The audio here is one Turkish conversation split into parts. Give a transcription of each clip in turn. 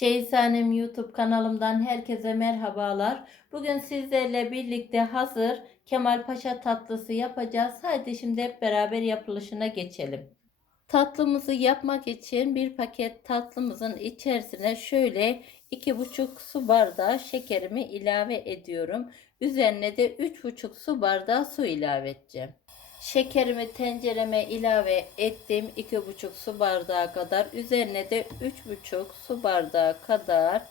Ceysanem YouTube kanalımdan herkese merhabalar. Bugün sizlerle birlikte hazır Kemal Paşa tatlısı yapacağız. Hadi şimdi hep beraber yapılışına geçelim. Tatlımızı yapmak için bir paket tatlımızın içerisine şöyle 2,5 su bardağı şekerimi ilave ediyorum. Üzerine de 3,5 su bardağı su ilave edeceğim. Şekerimi tencereme ilave ettim. 2,5 su bardağı kadar. Üzerine de 3,5 su bardağı kadar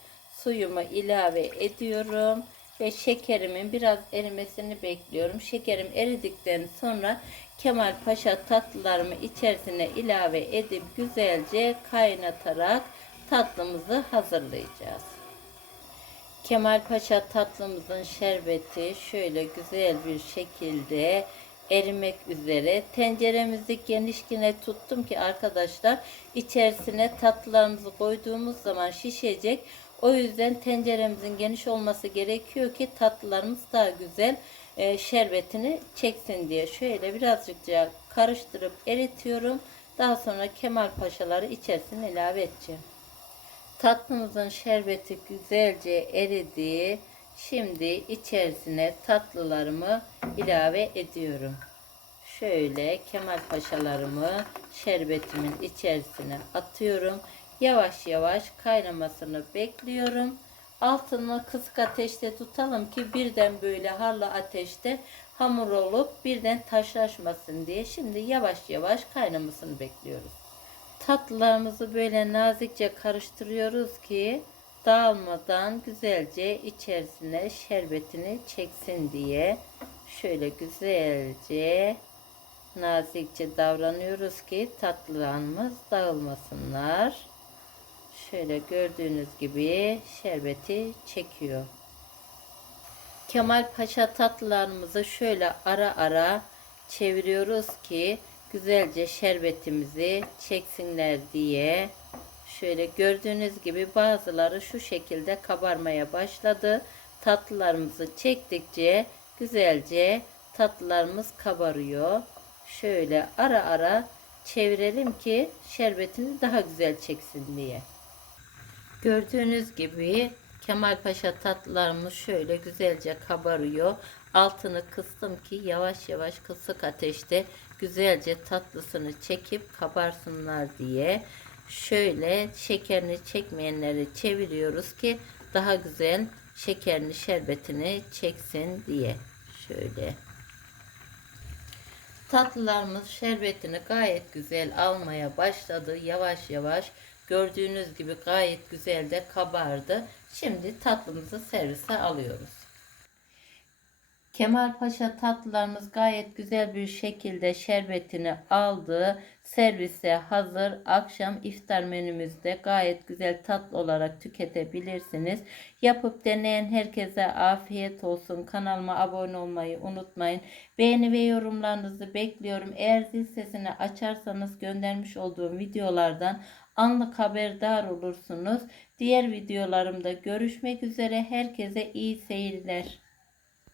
suyumu ilave ediyorum. Ve şekerimin biraz erimesini bekliyorum. Şekerim eridikten sonra Kemal Paşa tatlılarımı içerisine ilave edip güzelce kaynatarak tatlımızı hazırlayacağız. Kemal Paşa tatlımızın şerbeti şöyle güzel bir şekilde erimek üzere. Tenceremizi genişkine tuttum ki arkadaşlar içerisine tatlılarımızı koyduğumuz zaman şişecek. O yüzden tenceremizin geniş olması gerekiyor ki tatlılarımız daha güzel e, şerbetini çeksin diye. Şöyle birazcık karıştırıp eritiyorum. Daha sonra Kemal Paşaları içerisine ilave edeceğim. Tatlımızın şerbeti güzelce eridi. Şimdi içerisine tatlılarımı ilave ediyorum. Şöyle Kemal Paşalarımı şerbetimin içerisine atıyorum. Yavaş yavaş kaynamasını bekliyorum. Altını kısık ateşte tutalım ki birden böyle harlı ateşte hamur olup birden taşlaşmasın diye. Şimdi yavaş yavaş kaynamasını bekliyoruz. Tatlılarımızı böyle nazikçe karıştırıyoruz ki dağılmadan güzelce içerisine şerbetini çeksin diye şöyle güzelce nazikçe davranıyoruz ki tatlılarımız dağılmasınlar. Şöyle gördüğünüz gibi şerbeti çekiyor. Kemal Paşa tatlılarımızı şöyle ara ara çeviriyoruz ki güzelce şerbetimizi çeksinler diye. Şöyle gördüğünüz gibi bazıları şu şekilde kabarmaya başladı. Tatlılarımızı çektikçe güzelce tatlılarımız kabarıyor. Şöyle ara ara çevirelim ki şerbetini daha güzel çeksin diye. Gördüğünüz gibi Kemal Paşa tatlılarımız şöyle güzelce kabarıyor. Altını kıstım ki yavaş yavaş kısık ateşte güzelce tatlısını çekip kabarsınlar diye. Şöyle şekerini çekmeyenleri çeviriyoruz ki daha güzel şekerini şerbetini çeksin diye. Şöyle. Tatlılarımız şerbetini gayet güzel almaya başladı. Yavaş yavaş gördüğünüz gibi gayet güzel de kabardı. Şimdi tatlımızı servise alıyoruz. Kemal Paşa tatlılarımız gayet güzel bir şekilde şerbetini aldı. Servise hazır. Akşam iftar menümüzde gayet güzel tatlı olarak tüketebilirsiniz. Yapıp deneyen herkese afiyet olsun. Kanalıma abone olmayı unutmayın. Beğeni ve yorumlarınızı bekliyorum. Eğer zil sesini açarsanız göndermiş olduğum videolardan anlık haberdar olursunuz. Diğer videolarımda görüşmek üzere. Herkese iyi seyirler.